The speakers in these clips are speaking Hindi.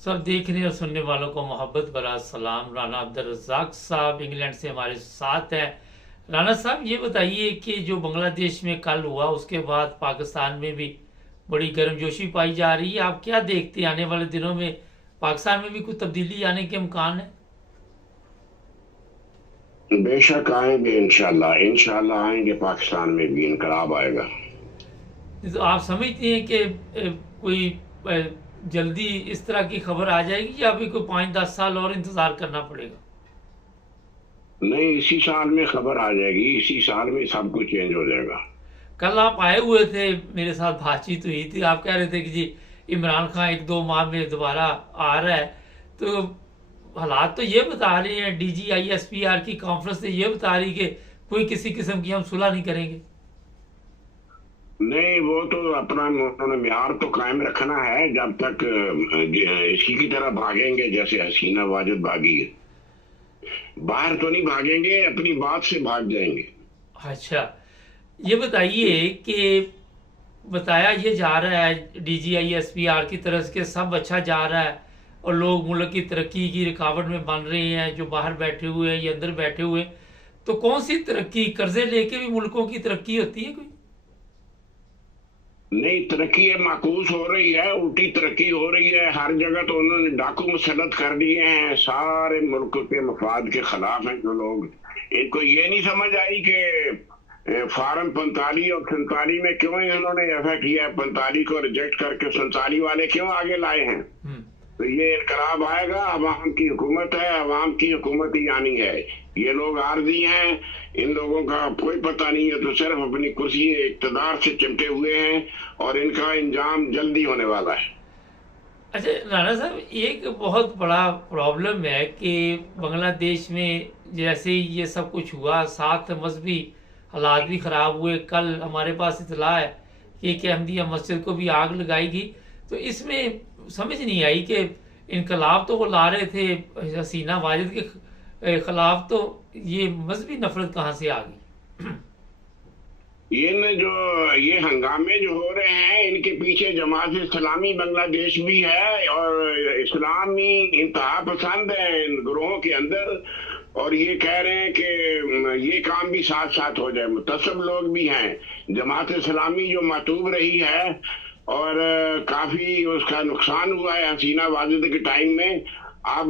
सब देखने और सुनने वालों को मोहब्बत भरा सलाम। राना अब्दुल रज़ाक साहब इंग्लैंड से हमारे साथ हैं। राना साहब, ये बताइए कि जो बांग्लादेश में कल हुआ उसके बाद पाकिस्तान में भी बड़ी गर्मजोशी पाई जा रही है। आप क्या देखते हैं आने वाले दिनों में पाकिस्तान में भी कुछ तब्दीली आने के इम्कान है? बेशक आएंगे, इंशाल्लाह इंशाल्लाह आएंगे। पाकिस्तान में भी इनकलाब आएगा। तो आप समझते हैं कि कोई जल्दी इस तरह की खबर आ जाएगी या अभी कोई 5-10 साल और इंतज़ार करना पड़ेगा? नहीं, इसी साल में खबर आ जाएगी, इसी साल में सब कुछ चेंज हो जाएगा। कल आप आए हुए थे, मेरे साथ बातचीत हुई थी, आप कह रहे थे कि जी इमरान खान 1-2 माह में दोबारा आ रहा है। तो हालात तो ये बता रहे हैं, DGISPR की कॉन्फ्रेंस तो ये बता रही कि कोई किसी किस्म की हम सुलह नहीं करेंगे। नहीं, वो तो अपना उन्होंने म्यार तो कायम रखना है जब तक इसी की तरह भागेंगे जैसे हसीना वाजिद भागी है। बाहर तो नहीं भागेंगे, अपनी बात से भाग जाएंगे। अच्छा, ये बताइए कि बताया ये जा रहा है DGISPR की तरफ से कि सब अच्छा जा रहा है और लोग मुल्क की तरक्की की रुकावट में बन रहे हैं, जो बाहर बैठे हुए हैं या अंदर बैठे हुए हैं। तो कौन सी तरक्की? कर्जे लेके भी मुल्कों की तरक्की होती है कोई? नहीं, तरक्की है माकूस हो रही है, उल्टी तरक्की हो रही है। हर जगह तो उन्होंने डाकू मुसल्लत कर दिए हैं, सारे मुल्क के मफाद के खिलाफ हैं जो लोग। इनको ये नहीं समझ आई कि फार्म 45 और 47 में क्यों इन्होंने ऐसा किया है। 45 को रिजेक्ट करके 47 वाले क्यों आगे लाए हैं। हम्म। तो ये इनकलाब आएगा, अवाम की हुकूमत है, अवाम की हुकूमत ही आनी है। ये लोग आरजी हैं, इन लोगों का कोई पता नहीं है, तो सिर्फ अपनी कुर्सी इक़्तिदार से चिमटे हुए हैं और इनका इंजाम जल्दी होने वाला है। अच्छा राणा साहब, एक बहुत बड़ा प्रॉब्लम है कि बांग्लादेश में जैसे ही ये सब कुछ हुआ, साथ मजहबी हालात भी ख़राब हुए। कल हमारे पास इतला है कि अहमदिया मस्जिद को भी आग लगाई गई। तो इसमें समझ नहीं आई कि इनकलाब तो वो ला रहे थे हसीना वाजिद के खिलाफ, तो ये मजहबी नफरत कहाँ से आ गई? ये हंगामे जो हो रहे हैं, इनके पीछे जमात इस्लामी बांग्लादेश भी है और इस्लामी इंतहा पसंद है इन ग्रोहों के अंदर। और ये कह रहे हैं कि ये काम भी साथ साथ हो जाए। मुतसब लोग भी हैं। जमात इस्लामी जो मतूब रही है और काफी उसका नुकसान हुआ है हसीना वाजिद के टाइम में, अब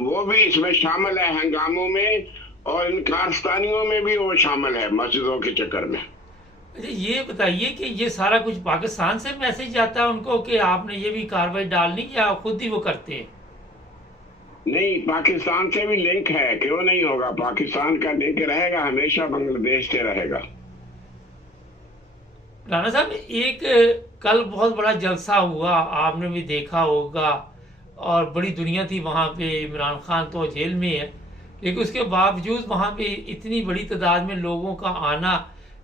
वो भी इसमें शामिल है हंगामों में, और इन कारस्तानियों में भी वो शामिल है मस्जिदों के चक्कर में। अच्छा, ये बताइए कि ये सारा कुछ पाकिस्तान से मैसेज आता है उनको कि आपने ये भी कार्रवाई डालनी, या खुद ही वो करते हैं? नहीं, पाकिस्तान से भी लिंक है, क्यों नहीं होगा। पाकिस्तान का लिंक रहेगा, हमेशा बांग्लादेश से रहेगा। राणा साहब, एक कल बहुत बड़ा जलसा हुआ, आपने भी देखा होगा, और बड़ी दुनिया थी वहाँ पे। इमरान खान तो जेल में है, लेकिन उसके बावजूद वहाँ पे इतनी बड़ी तादाद में लोगों का आना,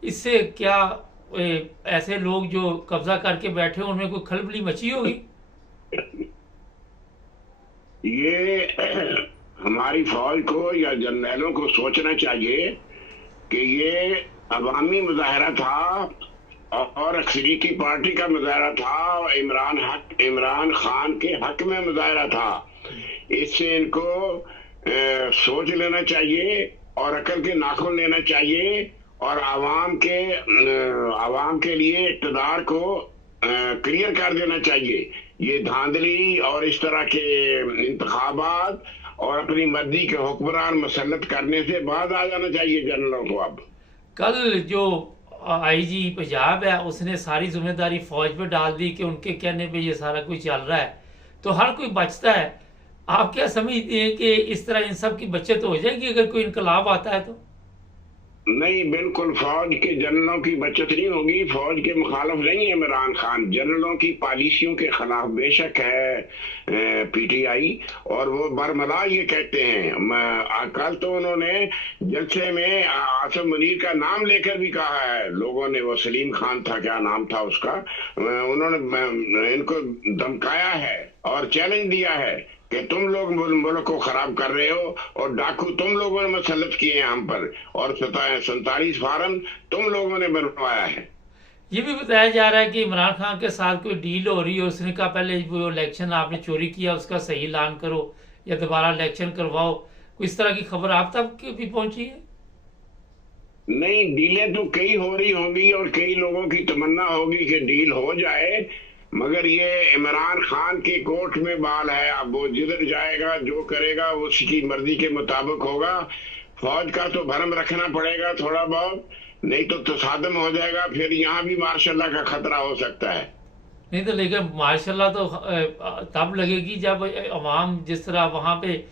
इससे क्या ऐसे लोग जो कब्जा करके बैठे हो उनमें कोई खलबली मची होगी? ये हमारी फौज को या जर्नैलों को सोचना चाहिए कि ये अवामी मुजाहरा था और अक्सरियती पार्टी का मुजाहरा था और इमरान खान के हक में मुजाहरा था। इससे इनको सोच लेना चाहिए और अकल के नाखून लेना चाहिए और आवाम के लिए इक़्तिदार को क्लियर कर देना चाहिए। ये धांधली और इस तरह के इंतखाबात और अपनी मर्जी के हुक्मरान मुसल्लत करने से बाज आ जाना चाहिए जनरलों को। अब कल जो IG पंजाब है उसने सारी जिम्मेदारी फौज पे डाल दी कि उनके कहने पे ये सारा कुछ चल रहा है, तो हर कोई बचता है। आप क्या समझते हैं कि इस तरह इन सब की बचत हो जाएगी अगर कोई इनकलाब आता है तो? नहीं, बिल्कुल फौज के जनरलों की बचत नहीं होगी। फौज के मुखालफ नहीं है इमरान खान, जनरलों की पॉलिसियों के खिलाफ बेशक है PTI, और वो बरमला ये कहते हैं। कल तो उन्होंने जलसे में आसिम मुनीर का नाम लेकर भी कहा है लोगों ने, वो सलीम खान था, क्या नाम था उसका, उन्होंने इनको धमकाया है और चैलेंज दिया है कि तुम लोग मुल्क को खराब कर रहे हो और डाकू तुम लोगों ने मुसल्लत किए हैं हम पर, और 47 फार्म तुम लोगों ने बनवाया है। ये भी बताया जा रहा है कि इमरान खान के साथ कोई डील हो रही है, उसने कहा पहले वो इलेक्शन आपने चोरी किया उसका सही ऐलान करो या दोबारा इलेक्शन करवाओ। कोई इस तरह की खबर आप तक भी पहुंची है? नहीं, डीलें तो कई हो रही होंगी और कई लोगों की तमन्ना होगी कि डील हो जाए, मगर ये इमरान खान के कोर्ट में बाल है। अब वो जिधर जाएगा जो करेगा उसकी मर्जी के मुताबिक होगा। फौज का तो भरम रखना पड़ेगा थोड़ा बहुत, नहीं तो तसादम हो जाएगा, फिर यहाँ भी मार्शल का खतरा हो सकता है। नहीं तो लेकिन माशाल्लाह तो तब लगेगी जब अवाम जिस तरह वहाँ पे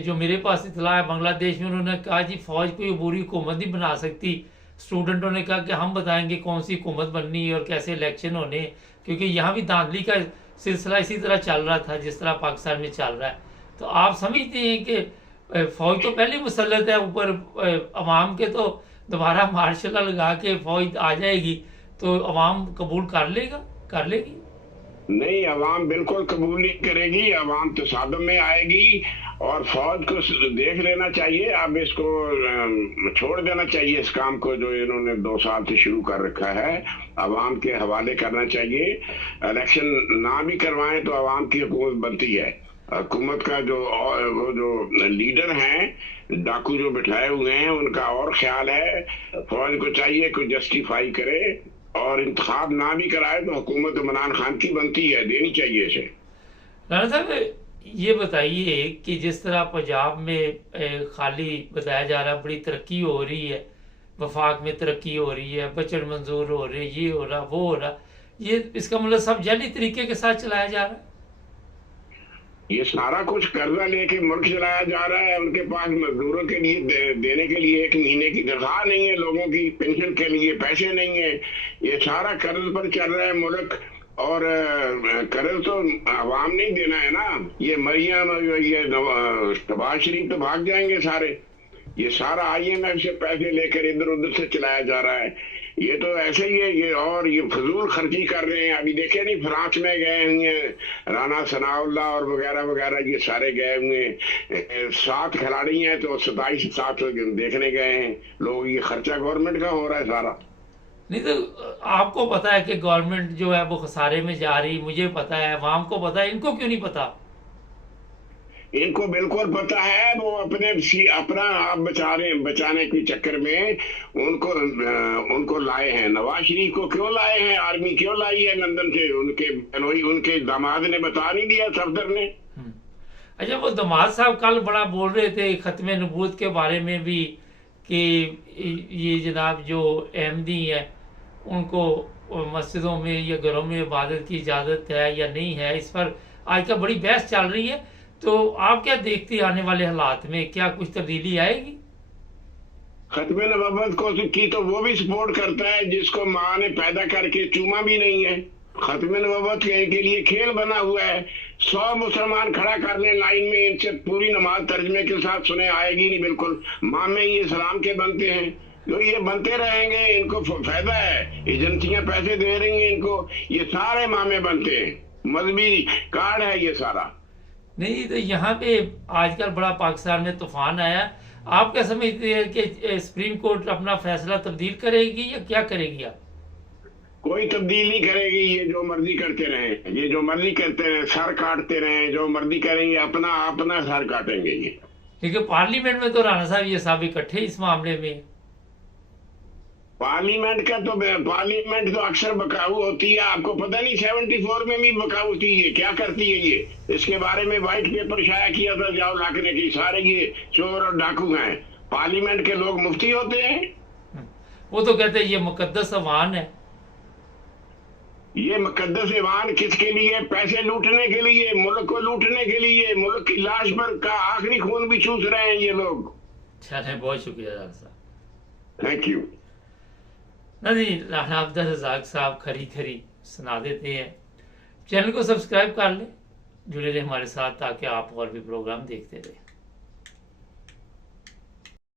जो मेरे पास इतला है बांग्लादेश में, उन्होंने कहा जी फौज कोई अबूरी हुकूमत नहीं बना सकती। स्टूडेंटों ने कहा कि हम बताएंगे कौन सी हुकूमत बननी है और कैसे इलेक्शन होने, क्योंकि यहाँ भी धांधली का सिलसिला इसी तरह चल रहा था जिस तरह पाकिस्तान में चल रहा है। तो आप समझते हैं कि फौज तो पहले मुसल्लत है ऊपर अवाम के, तो दोबारा मार्शल लगा के फौज आ जाएगी तो अवाम कबूल कर लेगी? नहीं, अवाम बिल्कुल कबूल नहीं करेगी, अवाम तसादम में आएगी और फौज को देख लेना चाहिए। अब इसको छोड़ देना चाहिए, इस काम को जो इन्होंने 2 साल से शुरू कर रखा है अवाम के हवाले करना चाहिए। इलेक्शन ना भी करवाएं तो अवाम की हुकूमत बनती है। हुकूमत का वो जो लीडर हैं डाकू जो बिठाए हुए हैं उनका और ख्याल है, फौज को चाहिए कि जस्टिफाई करे और इंतखाब ना भी कराए तो हुकूमत इमरान खान की बनती है, देनी चाहिए इसे। राणा साहब ये बताइए कि जिस तरह पंजाब में खाली बताया जा रहा है बड़ी तरक्की हो रही है, वफाक में तरक्की हो रही है, बजट मंजूर हो रहे, ये हो रहा वो हो रहा, ये इसका मतलब सब जाली तरीके के साथ चलाया जा रहा है? ये सारा कुछ कर्जा लेके मुल्क चलाया जा रहा है। उनके पास मजदूरों के लिए देने के लिए 1 महीने की तनख्वाह नहीं है, लोगों की पेंशन के लिए पैसे नहीं है। ये सारा कर्ज पर चल रहा है मुल्क, और कर्ज तो आवाम नहीं देना है ना। ये मरियम ये शहबाज शरीफ तो भाग जाएंगे सारे। ये सारा IMF से पैसे लेकर इधर उधर से चलाया जा रहा है। ये तो ऐसे ही है ये, और ये फजूल खर्ची कर रहे हैं। अभी देखे नहीं, फ्रांस में गए हुए राना सनाउल्ला और वगैरह वगैरह, ये सारे गए हुए 7 खिलाड़ी हैं तो 27-7 देखने गए हैं लोग। ये खर्चा गवर्नमेंट का हो रहा है सारा। नहीं तो आपको पता है कि गवर्नमेंट जो है वो खसारे में जा रही, मुझे पता है, अवाम को पता है, इनको क्यों नहीं पता? इनको बिल्कुल पता है। वो अपना आप बचाने के चक्कर में उनको लाए हैं। नवाज शरीफ को क्यों लाए हैं, आर्मी क्यों लाई है लंदन से? उनके दामाद ने बता नहीं दिया, सफदर ने। अच्छा, वो दामाद साहब कल बड़ा बोल रहे थे खत्मे नबूवत के बारे में भी कि ये जनाब जो अहमदी है उनको मस्जिदों में या घरों में इबादत की इजाज़त है या नहीं है, इस पर आज का बड़ी बहस चल रही है। तो आप क्या देखते हैं आने वाले हालात में, क्या कुछ तब्दीली आएगी? खत्मे नबूवत को की तो वो भी सपोर्ट करता है जिसको माँ ने पैदा करके चूमा भी नहीं है। खत्मे नबूवत के लिए खेल बना हुआ है। 100 मुसलमान खड़ा कर ले लाइन में, इनसे पूरी नमाज तर्जमे के साथ सुने, आएगी नहीं बिल्कुल। मामे ये इस्लाम के बनते हैं, तो ये बनते रहेंगे, इनको फायदा है, एजेंसियां पैसे दे रही हैं इनको, ये सारे मामे बनते हैं, मजहबी कार्ड है ये सारा। नहीं तो यहाँ पे आजकल बड़ा पाकिस्तान में तूफान आया। आप क्या समझते हैं कि सुप्रीम कोर्ट अपना फैसला तब्दील करेगी या क्या करेगी? आप कोई तब्दील नहीं करेगी। ये जो मर्जी करते रहे, ये जो मर्जी करते रहे, सर काटते रहे, जो मर्जी करेंगे, अपना अपना सर काटेंगे ये। लेकिन पार्लियामेंट में तो राणा साहब ये सब इकट्ठे इस मामले में। पार्लियामेंट तो अक्सर बकाऊ होती है, आपको पता नहीं 74 में भी बकाऊ थी। ये क्या करती है ये? इसके बारे में व्हाइट पेपर शाया किया था जाओ लाखने की, सारे ये चोर और डाकू हैं। पार्लियामेंट के लोग मुफ्ती होते हैं। वो तो कहते हैं ये मुकद्दस ऐवान है। ये मुकद्दस ऐवान किसके लिए? पैसे लूटने के लिए, मुल्क को लूटने के लिए, मुल्क की लाश पर का आखिरी खून भी चूस रहे हैं ये लोग। चले, बहुत शुक्रिया राणा साहब, थैंक यू। नहीं, राणा अब्दुल रज़ाक साहब खरी सुना देते हैं। चैनल को सब्सक्राइब कर लें, जुड़े रहे हमारे साथ ताकि आप और भी प्रोग्राम देखते रहें।